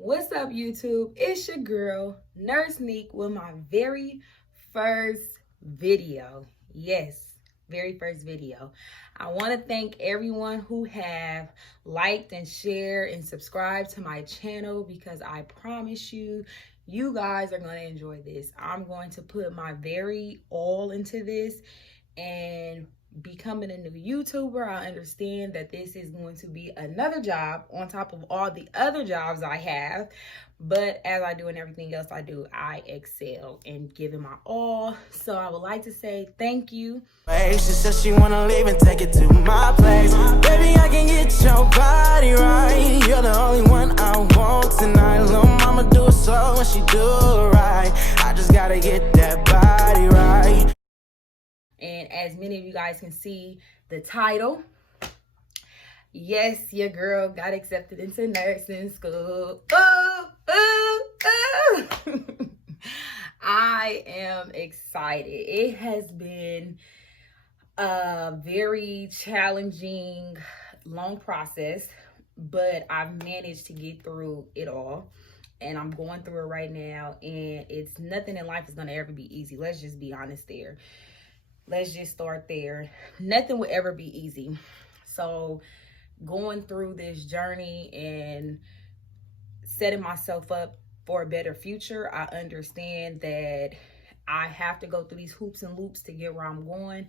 What's up, YouTube? It's your girl, Nurse Neek, with my very first video. Yes, very first video. I want to thank everyone who have liked and shared and subscribed to my channel because I promise you, you guys are going to enjoy this. I'm going to put my very all into this, and becoming a new YouTuber, I understand that this is going to be another job on top of all the other jobs I have. But as I do in everything else I do, I excel in giving my all. So I would like to say thank you. She says she wanna leave and take it to my place. Baby, I can get your body right. You're the only one I want tonight. Little mama do it so when she do it right. I just gotta get that body right. And as many of you guys can see, the title, yes, your girl got accepted into nursing school. I am excited. It has been a very challenging, long process, but I've managed to get through it all. And I'm going through it right now. And it's nothing in life is going to ever be easy. Let's just be honest there. Let's just start there. Nothing will ever be easy. So going through this journey and setting myself up for a better future, I understand that I have to go through these hoops and loops to get where I'm going.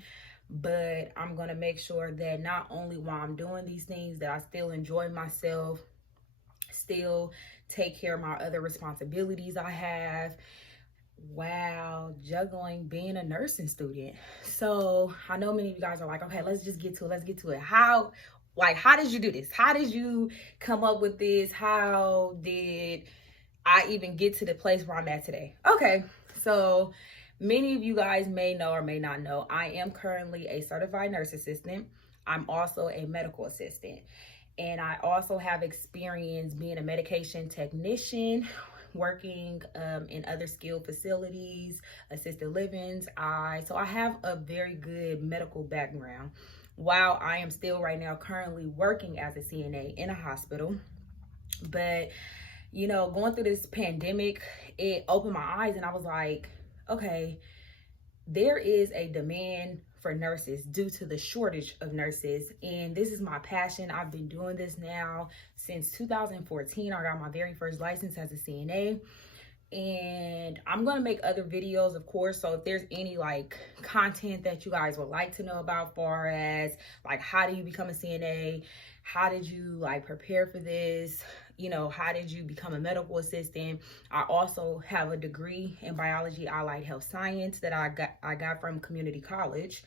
But I'm going to make sure that not only while I'm doing these things, that I still enjoy myself, still take care of my other responsibilities I have, while juggling being a nursing student. So I know many of you guys are like, okay, let's just get to it. How did you do this? How did you come up with this? How did I even get to the place where I'm at today? Okay, so many of you guys may know or may not know, I am currently a certified nurse assistant. I'm also a medical assistant. And I also have experience being a medication technician, working in other skilled facilities, assisted livings. So I have a very good medical background. While I am still right now currently working as a CNA in a hospital, but you know, going through this pandemic, it opened my eyes and I was like, okay, there is a demand for nurses due to the shortage of nurses, and this is my passion. I've been doing this now since 2014. I got my very first license as a CNA, and I'm gonna make other videos, of course. So if there's any like content that you guys would like to know about, far as like how do you become a CNA, how did you like prepare for this, you know, how did you become a medical assistant? I also have a degree in biology, allied health science that I got from community college.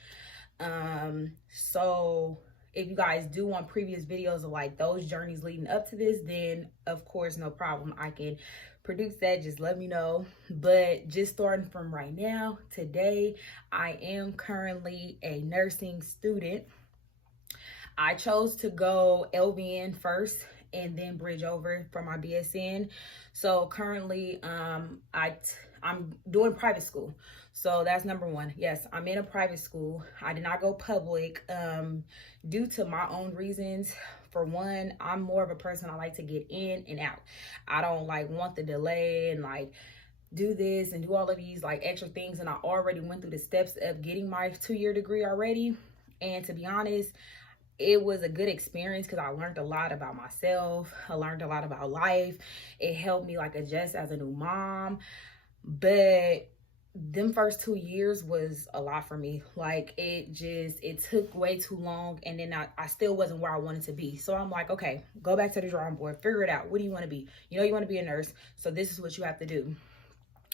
So if you guys do want previous videos of like those journeys leading up to this, then of course, no problem. I can produce that. Just let me know. But just starting from right now, today, I am currently a nursing student. I chose to go LVN first and then bridge over for my BSN. So currently, I'm doing private school. So that's number one. Yes, I'm in a private school. I did not go public due to my own reasons. For one, I'm more of a person, I like to get in and out. I don't like want the delay and like do this and do all of these like extra things. And I already went through the steps of getting my 2-year degree already. And to be honest, it was a good experience because I learned a lot about myself. I learned a lot about life. It helped me like adjust as a new mom. But them first 2 years was a lot for me. Like it took way too long, and then I still wasn't where I wanted to be. So I'm like, okay, go back to the drawing board, figure it out. What do you want to be? You know, you want to be a nurse, so this is what you have to do.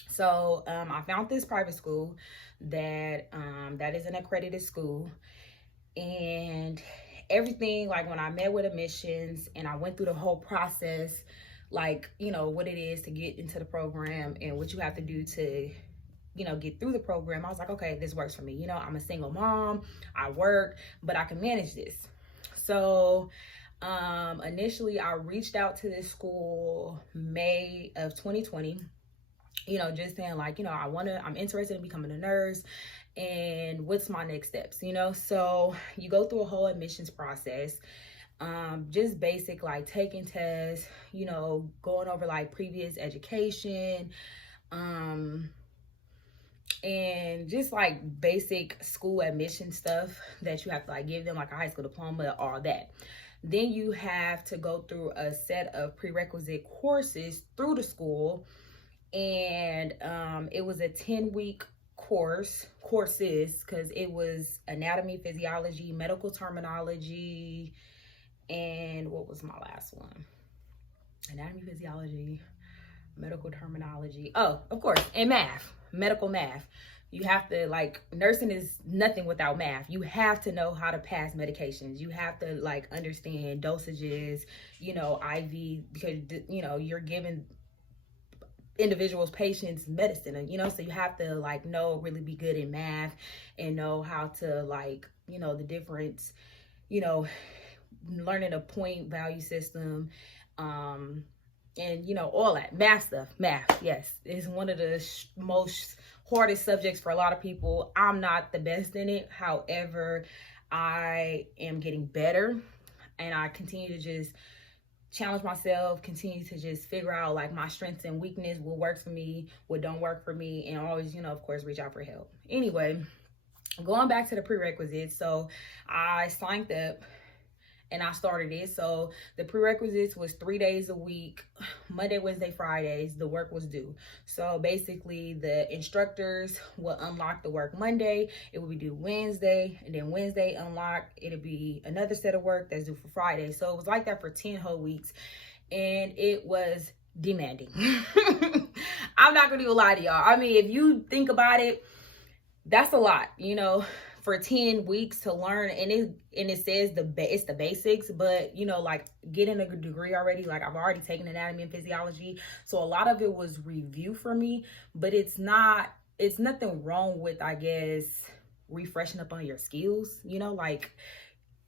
So I found this private school that is an accredited school, and everything, like when I met with admissions and I went through the whole process, like, you know, what it is to get into the program and what you have to do to, you know, get through the program, I was like, okay, this works for me. You know, I'm a single mom, I work, but I can manage this. So initially I reached out to this school May of 2020, you know, just saying like, you know, I'm interested in becoming a nurse and what's my next steps, you know? So you go through a whole admissions process. just basic like taking tests, you know, going over like previous education, and just like basic school admission stuff that you have to like give them, like a high school diploma, all that. Then you have to go through a set of prerequisite courses through the school, and it was a 10-week courses, because it was anatomy, physiology, medical terminology, and what was my last one? Anatomy, physiology, medical terminology. Oh, of course, and math, medical math. You have to, like, nursing is nothing without math. You have to know how to pass medications. You have to like understand dosages, you know, IV, because, you know, you're giving individuals, patients, medicine, you know, so you have to like really be good in math and know how to like, you know, the difference, you know, learning a point value system, and you know, all that math stuff. Math, yes, is one of the most hardest subjects for a lot of people. I'm not the best in it. However, I am getting better, and I continue to just challenge myself, continue to just figure out like my strengths and weakness, what works for me, what don't work for me, and always, you know, of course, reach out for help. Anyway, going back to the prerequisites. So I signed up and I started it. So the prerequisites was 3 days a week, Monday, Wednesday, Fridays, the work was due. So basically the instructors will unlock the work Monday, it will be due Wednesday, and then Wednesday unlock, it'll be another set of work that's due for Friday. So it was like that for 10 whole weeks, and it was demanding. I'm not gonna do a lie to y'all. I mean, if you think about it, that's a lot, you know, for 10 weeks to learn. And it says it's the basics, but you know, like getting a degree already, like I've already taken anatomy and physiology, so a lot of it was review for me. But it's nothing wrong with, I guess, refreshing up on your skills, you know. Like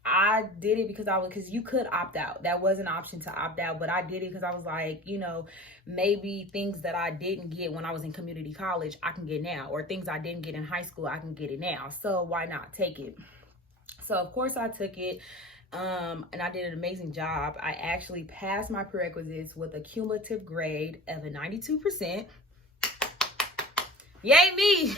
I did it because you could opt out. That was an option to opt out, but I did it because I was like, you know, maybe things that I didn't get when I was in community college, I can get now, or things I didn't get in high school, I can get it now. So why not take it? So of course I took it, and I did an amazing job. I actually passed my prerequisites with a cumulative grade of a 92%. Yay me.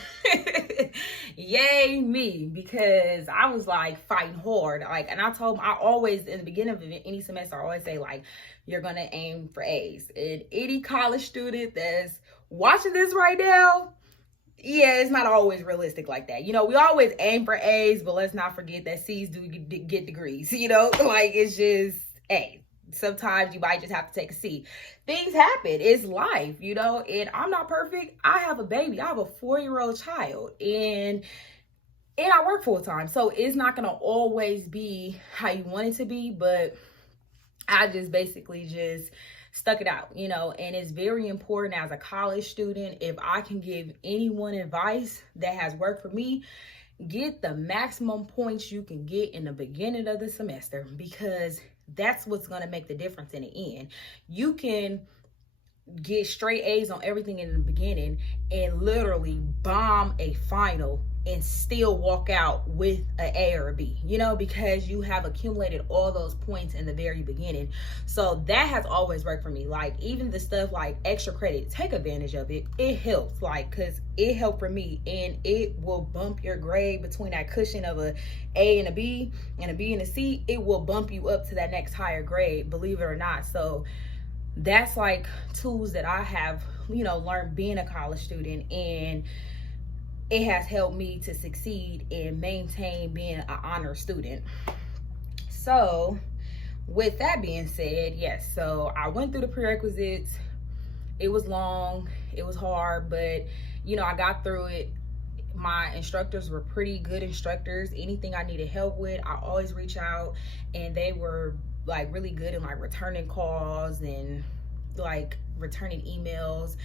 Yay me, because I was like fighting hard, like, and I always in the beginning of any semester, I always say like, you're gonna aim for A's. And any college student that's watching this right now, yeah, it's not always realistic like that. You know, we always aim for A's, but let's not forget that C's do get degrees, you know. Like, it's just A. Sometimes you might just have to take a C. Things happen. It's life, you know, and I'm not perfect. I have a baby. I have a 4-year-old child, and I work full time. So it's not going to always be how you want it to be, but I just basically just stuck it out, you know. And it's very important as a college student, if I can give anyone advice that has worked for me, get the maximum points you can get in the beginning of the semester, because that's what's going to make the difference in the end. You can get straight A's on everything in the beginning and literally bomb a final and still walk out with an A or a B, you know, because you have accumulated all those points in the very beginning. So that has always worked for me. Like, even the stuff like extra credit, take advantage of it. It helps, like, because it helped for me, and it will bump your grade between that cushion of a A and a B and a B and a C. It will bump you up to that next higher grade, believe it or not. So that's like tools that I have, you know, learned being a college student, and it has helped me to succeed and maintain being an honor student. So with that being said, yes, so I went through the prerequisites. It was long, it was hard, but you know, I got through it. My instructors were pretty good instructors. Anything I needed help with, I always reach out, and they were like really good in like returning calls and like returning emails.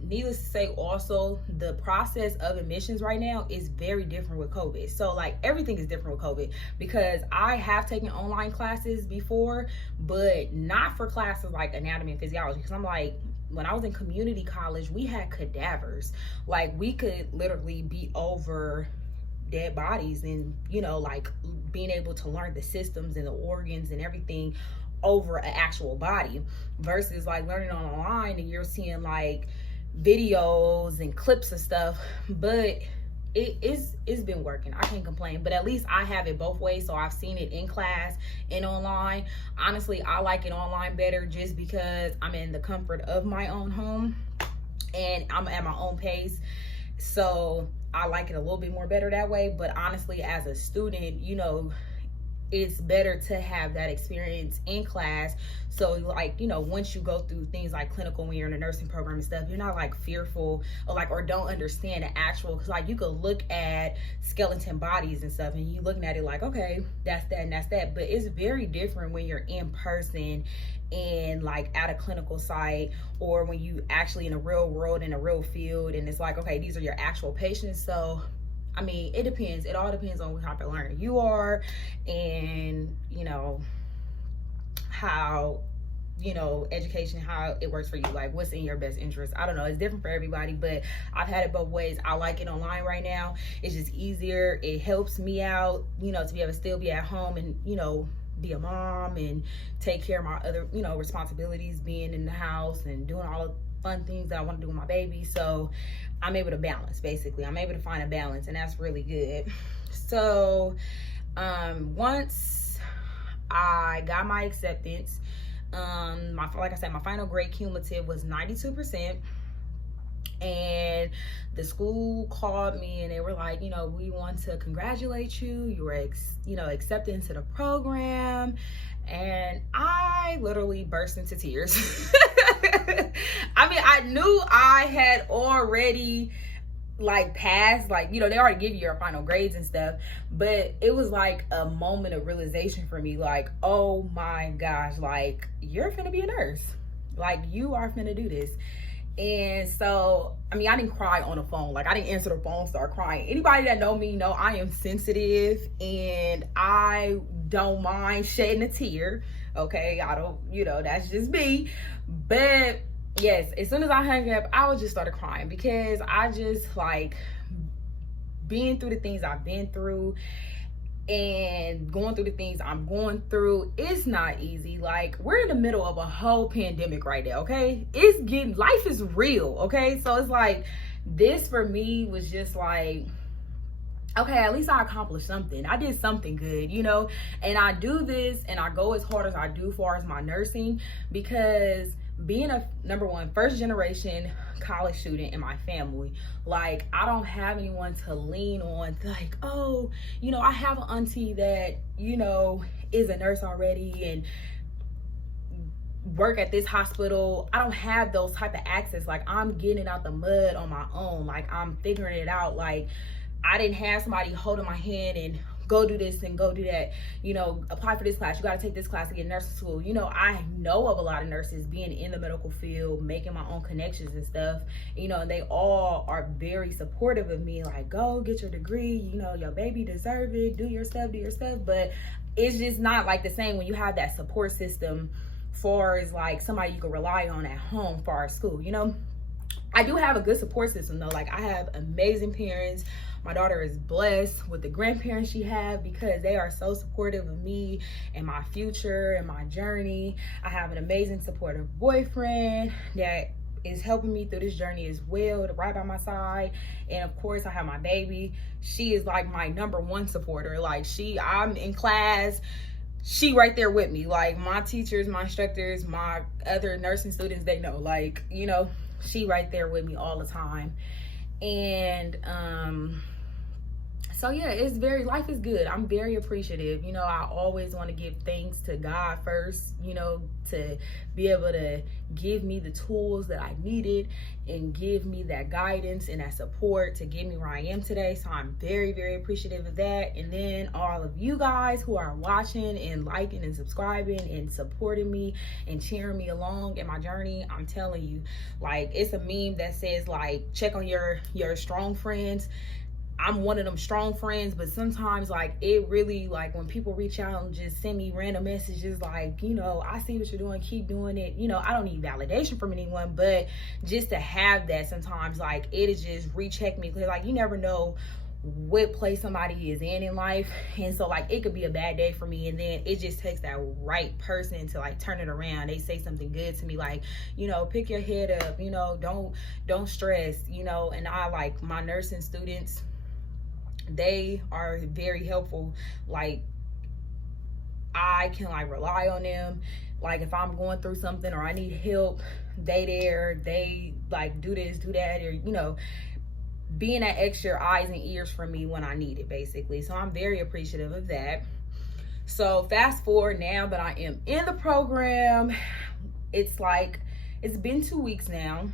Needless to say, also the process of admissions right now is very different with COVID. So like everything is different with COVID, because I have taken online classes before, but not for classes like anatomy and physiology. Because I'm like, when I was in community college, we had cadavers. Like, we could literally be over dead bodies and, you know, like being able to learn the systems and the organs and everything over an actual body versus like learning online and you're seeing like videos and clips of stuff. But it's been working. I can't complain, but at least I have it both ways. So I've seen it in class and online. Honestly, I like it online better just because I'm in the comfort of my own home and I'm at my own pace. So I like it a little bit more better that way. But honestly, as a student, you know, it's better to have that experience in class. So like, you know, once you go through things like clinical, when you're in a nursing program and stuff, you're not like fearful or don't understand the actual, because like you could look at skeleton bodies and stuff and you looking at it like, okay, that's that and that's that. But it's very different when you're in person and like at a clinical site, or when you actually in a real world, in a real field, and it's like, okay, these are your actual patients. So I mean, it depends. It all depends on what type of learner you are and, you know, how, you know, education, how it works for you, like what's in your best interest. I don't know. It's different for everybody, but I've had it both ways. I like it online right now. It's just easier. It helps me out, you know, to be able to still be at home and, you know, be a mom and take care of my other, you know, responsibilities, being in the house and doing all the fun things that I want to do with my baby. So I'm able to balance, basically. I'm able to find a balance, and that's really good. So once I got my acceptance, like I said, my final grade cumulative was 92%. And the school called me and they were like, you know, we want to congratulate you. You were, accepted into the program. And I literally burst into tears. I mean, I knew I had already like passed, like, you know, they already give you your final grades and stuff, but it was like a moment of realization for me, like, oh my gosh, like, you're finna be a nurse. Like, you are finna do this. And so, I mean, I didn't cry on the phone. Like, I didn't answer the phone, start crying. Anybody that know me know I am sensitive and I don't mind shedding a tear. Okay, I don't, you know, that's just me. But yes, as soon as I hung up, I would just started crying because I just like being through the things I've been through and going through the things I'm going through. It's not easy. Like, we're in the middle of a whole pandemic right now, okay? Life is real, okay? So it's like, this for me was just like, okay, at least I accomplished something. I did something good, you know? And I do this and I go as hard as I do as far as my nursing, because being a number one first generation college student in my family, like, I don't have anyone to lean on to, like, oh, you know, I have an auntie that, you know, is a nurse already and work at this hospital. I don't have those type of access. Like, I'm getting it out the mud on my own. Like, I'm figuring it out. Like, I didn't have somebody holding my hand and go do this and go do that, you know, apply for this class, you got to take this class to get nursing school. You know, I know of a lot of nurses being in the medical field, making my own connections and stuff, you know, and they all are very supportive of me, like, go get your degree, you know, your baby deserve it, do your stuff. But it's just not like the same when you have that support system far as like somebody you can rely on at home far as school, you know. I do have a good support system though. Like, I have amazing parents. My daughter is blessed with the grandparents she have because they are so supportive of me and my future and my journey. I have an amazing supportive boyfriend that is helping me through this journey as well, right by my side. And of course, I have my baby. She is like my number one supporter. Like, I'm in class, she right there with me. Like, my teachers, my instructors, my other nursing students, they know, like, you know, she right there with me all the time. And so yeah, life is good. I'm very appreciative. You know, I always want to give thanks to God first, you know, to be able to give me the tools that I needed and give me that guidance and that support to get me where I am today. So I'm very, very appreciative of that. And then all of you guys who are watching and liking and subscribing and supporting me and cheering me along in my journey, I'm telling you, like, it's a meme that says, like, check on your strong friends. I'm one of them strong friends, but sometimes, like, it really, like, when people reach out and just send me random messages like, you know, I see what you're doing, keep doing it. You know, I don't need validation from anyone, but just to have that sometimes, like, it is just recheck me, because, like, you never know what place somebody is in life. And so like it could be a bad day for me, and then it just takes that right person to like turn it around. They say something good to me, like, you know, pick your head up, you know, don't stress, you know. And I like my nursing students, they are very helpful. Like I can like rely on them. Like if I'm going through something or I need help, they like do this, do that, or, you know, being that extra eyes and ears for me when I need it, basically. So I'm very appreciative of that. So fast forward now that I am in the program, it's been 2 weeks now.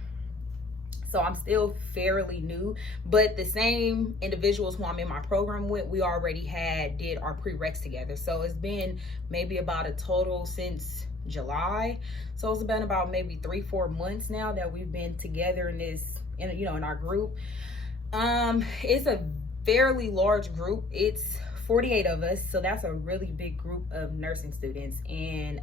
So I'm still fairly new, but the same individuals who I'm in my program with, we already did our prereqs together. So it's been maybe about a total since July. So it's been about maybe 3-4 months now that we've been together in our group. It's a fairly large group. It's 48 of us, so that's a really big group of nursing students. And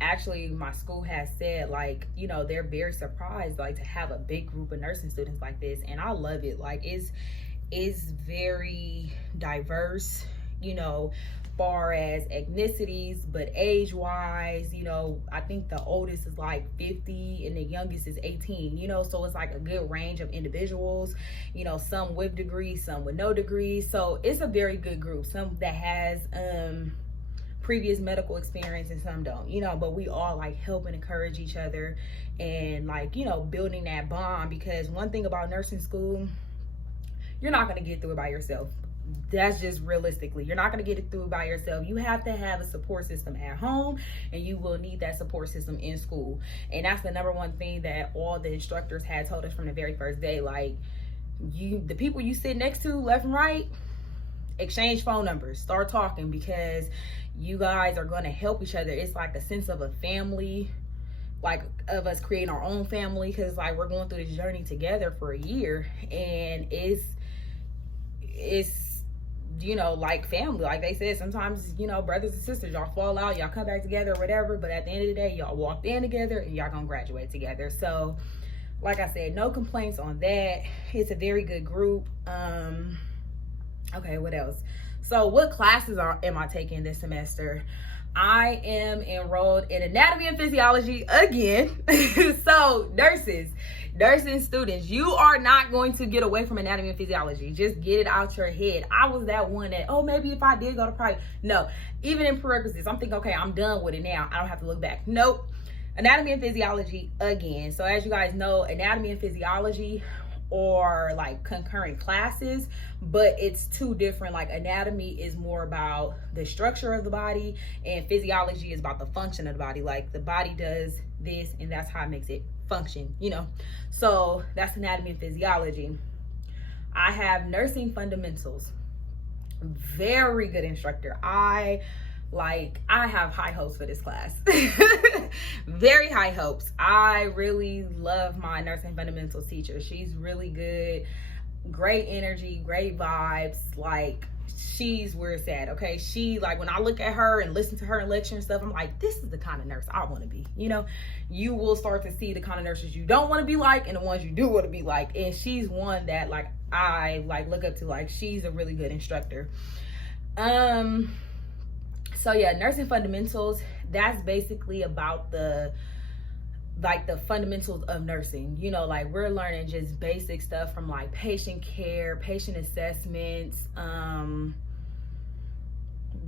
actually my school has said, like, you know, they're very surprised like to have a big group of nursing students like this, and I love it. Like it's very diverse, you know, far as ethnicities, but age wise, you know, I think the oldest is like 50 and the youngest is 18, you know. So it's like a good range of individuals, you know, some with degrees, some with no degrees. So it's a very good group, some that has previous medical experience and some don't, you know, but we all like help and encourage each other, and like, you know, building that bond. Because one thing about nursing school, you're not going to get through it by yourself. That's just realistically, you're not going to get it through by yourself. You have to have a support system at home, and you will need that support system in school. And that's the number one thing that all the instructors had told us from the very first day. Like, the people you sit next to left and right, exchange phone numbers, start talking, because you guys are going to help each other. It's like a sense of a family, like of us creating our own family, because like we're going through this journey together for a year, and it's you know, like family. Like they said, sometimes, you know, brothers and sisters, y'all fall out, y'all come back together or whatever, but at the end of the day, y'all walked in together and y'all gonna graduate together. So like I said, no complaints on that. It's a very good group. Okay, what else? So what classes am I taking this semester? I am enrolled in anatomy and physiology again. So nursing students, you are not going to get away from anatomy and physiology. Just get it out your head. I was that one that, oh, maybe if I did go to private. No, even in prerequisites, I'm thinking, okay, I'm done with it now. I don't have to look back. Nope. Anatomy and physiology again. So as you guys know, anatomy and physiology or like concurrent classes, but it's two different. Like anatomy is more about the structure of the body, and physiology is about the function of the body. Like the body does this and that's how it makes it function, you know. So that's anatomy and physiology. I have nursing fundamentals. Very good instructor. I have high hopes for this class. Very high hopes. I really love my nursing fundamentals teacher. She's really good, great energy, great vibes. Like, she's where it's at, okay? She, like, when I look at her and listen to her in lecture and stuff, I'm like, this is the kind of nurse I want to be. You know, you will start to see the kind of nurses you don't want to be like and the ones you do want to be like. And she's one that, like, I, like, look up to. Like, she's a really good instructor. So yeah, nursing fundamentals, that's basically about the fundamentals of nursing. You know, like we're learning just basic stuff from like patient care, patient assessments.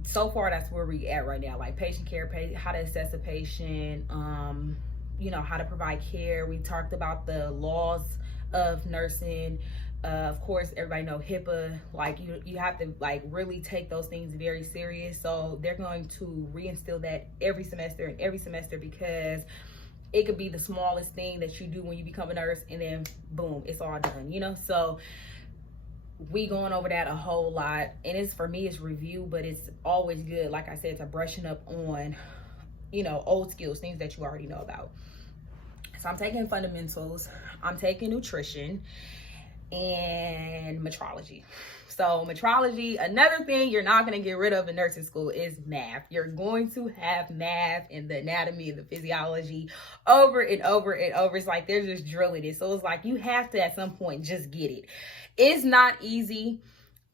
So far that's where we at right now, like patient care, how to assess a patient, you know, how to provide care. We talked about the laws of nursing. Of course, everybody know HIPAA. Like you have to like really take those things very serious. So they're going to reinstill that every semester, because it could be the smallest thing that you do when you become a nurse, and then boom, it's all done, you know. So we going over that a whole lot, and it's, for me, it's review, but it's always good, like I said, to brushing up on, you know, old skills, things that you already know about. So I'm taking fundamentals, I'm taking nutrition. and metrology. So metrology, another thing you're not going to get rid of in nursing school is math. You're going to have math and the anatomy and the physiology over and over and over. It's like they're just drilling it. So it's like you have to at some point just get it. It's not easy.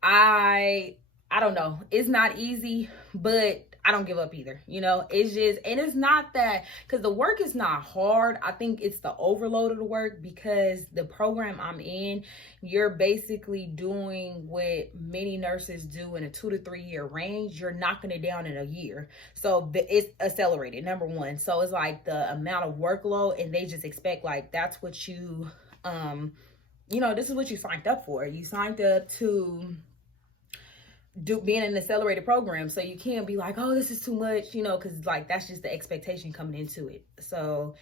I don't know. It's not easy, but I don't give up either. You know, it's just, and it's not that, because the work is not hard. I think it's the overload of the work, because the program I'm in, you're basically doing what many nurses do in a 2 to 3 year range. You're knocking it down in a year. So it's accelerated, number one. So it's like the amount of workload, and they just expect like, that's what you, you know, this is what you signed up for. You signed up to being an accelerated program, so you can't be like, oh, this is too much, you know, because like that's just the expectation coming into it. So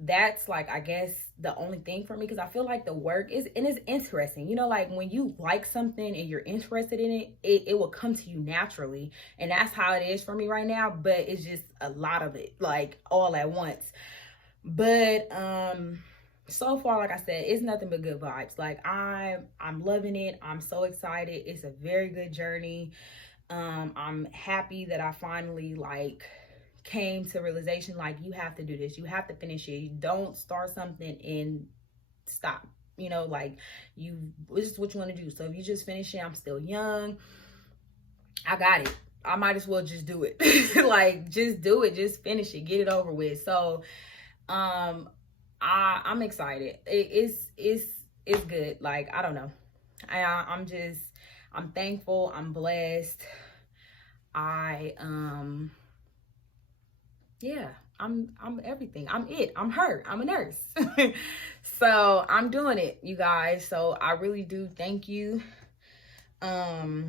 that's like, I guess, the only thing for me, because I feel like the work is, and it's interesting, you know, like when you like something and you're interested in it, it will come to you naturally, and that's how it is for me right now. But it's just a lot of it, like all at once. But so far, like I said, it's nothing but good vibes. Like I'm loving it. I'm so excited. It's a very good journey. I'm happy that I finally like came to realization, like, you have to do this. You have to finish it. You don't start something and stop. You know, like this is what you want to do. So if you just finish it, I'm still young. I got it. I might as well just do it. Like, just do it. Just finish it. Get it over with. So, I'm excited. It's good. Like, I don't know. I'm thankful. I'm blessed. Yeah, I'm everything. I'm it. I'm her. I'm a nurse. So I'm doing it, you guys. So I really do thank you. Yeah,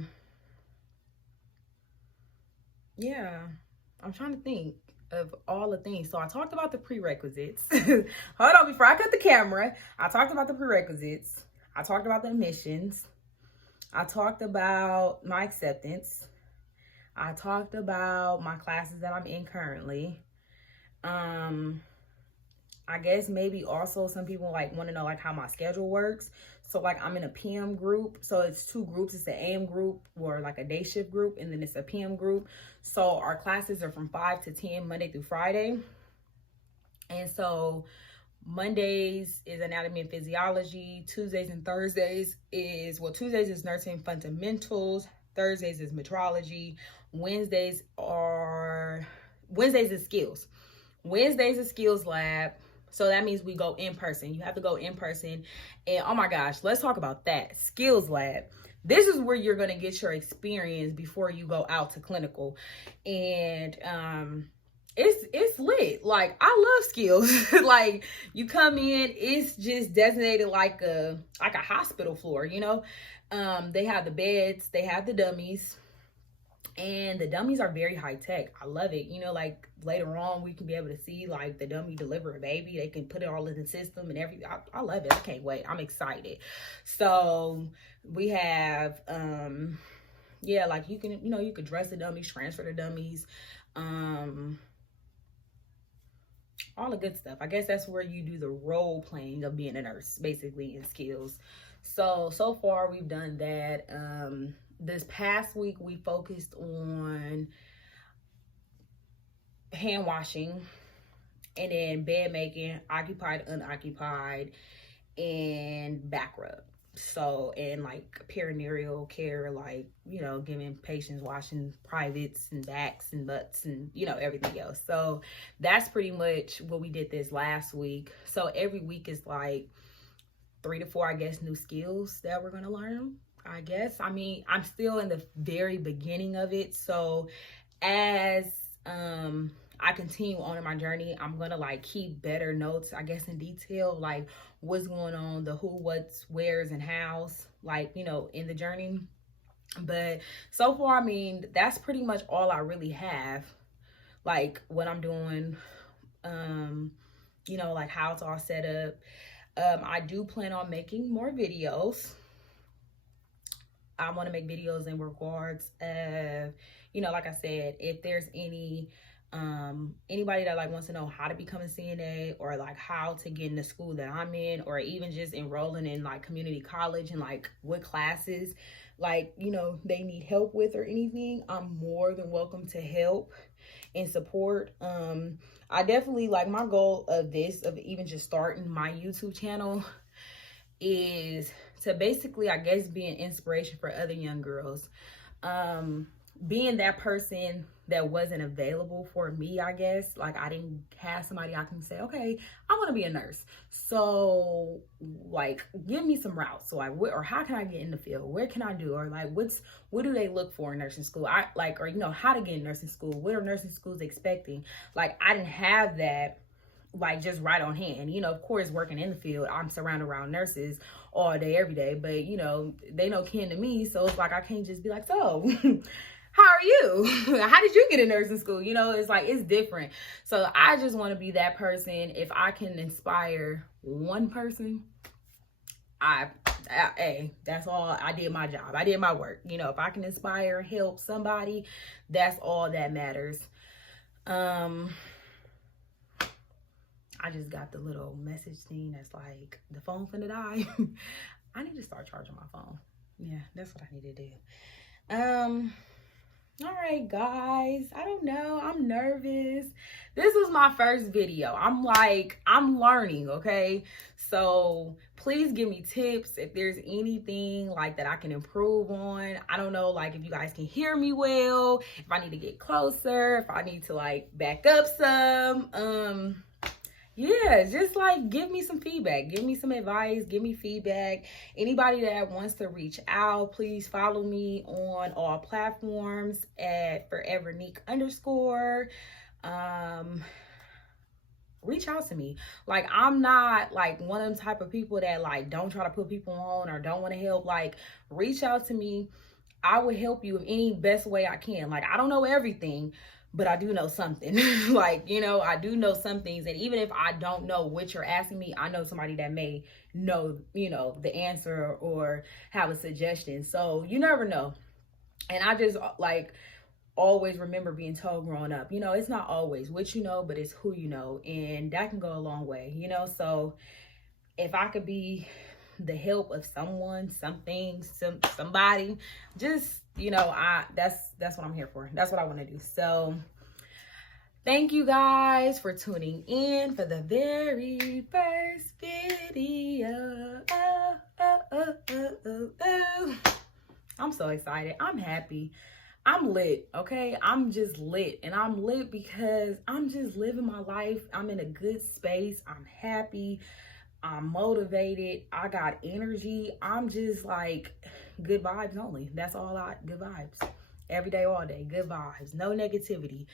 I'm trying to think of all the things. So I talked about the prerequisites. Hold on, before I cut the camera, I talked about the prerequisites. I talked about the admissions. I talked about my acceptance. I talked about my classes that I'm in currently. I guess maybe also some people like want to know like how my schedule works. So like I'm in a PM group. So it's 2 groups. It's the AM group, or like a day shift group, and then it's a PM group. So our classes are from 5 to 10 Monday through Friday. And so Mondays is anatomy and physiology. Tuesdays and Thursdays is, well, Tuesdays is nursing fundamentals. Thursdays is metrology. Wednesdays is skills. Wednesdays is skills lab. So that means we go in person. You have to go in person. And oh my gosh, let's talk about that. Skills lab. This is where you're going to get your experience before you go out to clinical. And it's lit. Like, I love skills. Like, you come in, it's just designated like a hospital floor, you know. They have the beds, they have the dummies. And the dummies are very high tech. I love it. You know, like later on we can be able to see like the dummy deliver a baby. They can put it all in the system and everything. I love it. I can't wait. I'm excited. So we have yeah, like you can, you know, you could dress the dummies, transfer the dummies, all the good stuff. I guess that's where you do the role playing of being a nurse, basically, in skills. So far we've done that. This past week we focused on hand washing, and then bed making, occupied, unoccupied, and back rub. So, and like perineal care, like, you know, giving patients, washing privates and backs and butts and, you know, everything else. So that's pretty much what we did this last week. So every week is like 3 to 4, I guess, new skills that we're going to learn, I guess. I mean, I'm still in the very beginning of it. So as I continue on in my journey, I'm going to like keep better notes, I guess, in detail, like what's going on, the who, what's, where's, and how's, like, you know, in the journey. But so far, I mean, that's pretty much all I really have, like what I'm doing, you know, like how it's all set up. I do plan on making more videos. I want to make videos in regards of, you know, like I said, if there's any Anybody that like wants to know how to become a CNA, or like how to get in the school that I'm in, or even just enrolling in like community college and like what classes like, you know, they need help with or anything, I'm more than welcome to help and support. I definitely like, my goal of this, of even just starting my YouTube channel, is to basically, I guess, be an inspiration for other young girls. Being that person that wasn't available for me, I guess, like I didn't have somebody I can say, okay, I want to be a nurse, so like give me some routes. So like, or how can I get in the field? Where can I do? Or like, what do they look for in nursing school? I like, or you know, how to get in nursing school? What are nursing schools expecting? Like, I didn't have that like just right on hand. You know, of course, working in the field, I'm surrounded around nurses all day, every day, but you know, they know kin to me, so it's like I can't just be like, so how are you? How did you get in nursing school? You know, it's like, it's different. So I just want to be that person. If I can inspire one person, hey, that's all. I did my job. I did my work. You know, if I can inspire, help somebody, that's all that matters. I just got the little message thing that's like, the phone finna die. I need to start charging my phone. Yeah, that's what I need to do. All right, guys, I don't know, I'm nervous. This was my first video. I'm learning, okay? So please give me tips if there's anything like that I can improve on. I don't know, like if you guys can hear me well, if I need to get closer, if I need to like back up some. Yeah, just like give me some feedback, give me some advice, give me feedback. Anybody that wants to reach out, please follow me on all platforms at forevernique_. Reach out to me. Like, I'm not like one of them type of people that like don't try to put people on or don't want to help. Like, reach out to me. I will help you in any best way I can. Like, I don't know everything, but I do know something. Like, you know, I do know some things. And even if I don't know what you're asking me, I know somebody that may know, you know, the answer or have a suggestion. So you never know. And I just like always remember being told growing up, you know, it's not always what you know, but it's who you know. And that can go a long way, you know. So if I could be the help of someone, something, somebody, just, you know, that's what I'm here for. That's what I want to do. So thank you guys for tuning in for the very first video. I'm so excited. I'm happy. I'm lit, okay? I'm just lit. And I'm lit because I'm just living my life. I'm in a good space. I'm happy. I'm motivated. I got energy. I'm just like good vibes only. That's all good vibes. Every day, all day, good vibes. No negativity.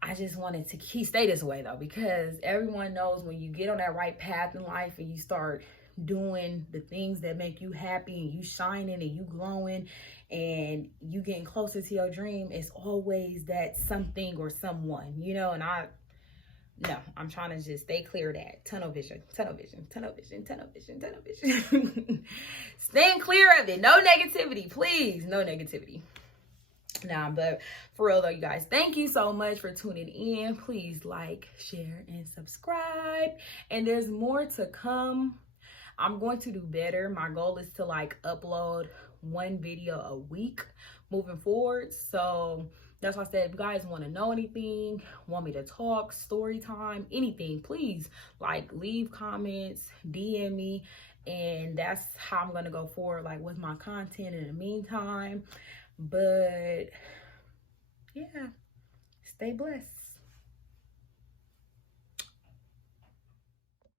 I just wanted to stay this way though, because everyone knows when you get on that right path in life and you start doing the things that make you happy and you shining and you glowing and you getting closer to your dream, it's always that something or someone, you know. And no, I'm trying to just stay clear of that. Tunnel vision, tunnel vision, tunnel vision, tunnel vision, tunnel vision. Staying clear of it. No negativity, please. No negativity. Nah, but for real though, you guys, thank you so much for tuning in. Please like, share, and subscribe. And there's more to come. I'm going to do better. My goal is to like upload one video a week moving forward. So that's why I said, if you guys want to know anything, want me to talk, story time, anything, please like leave comments, DM me, and that's how I'm going to go forward like with my content in the meantime. But yeah, stay blessed.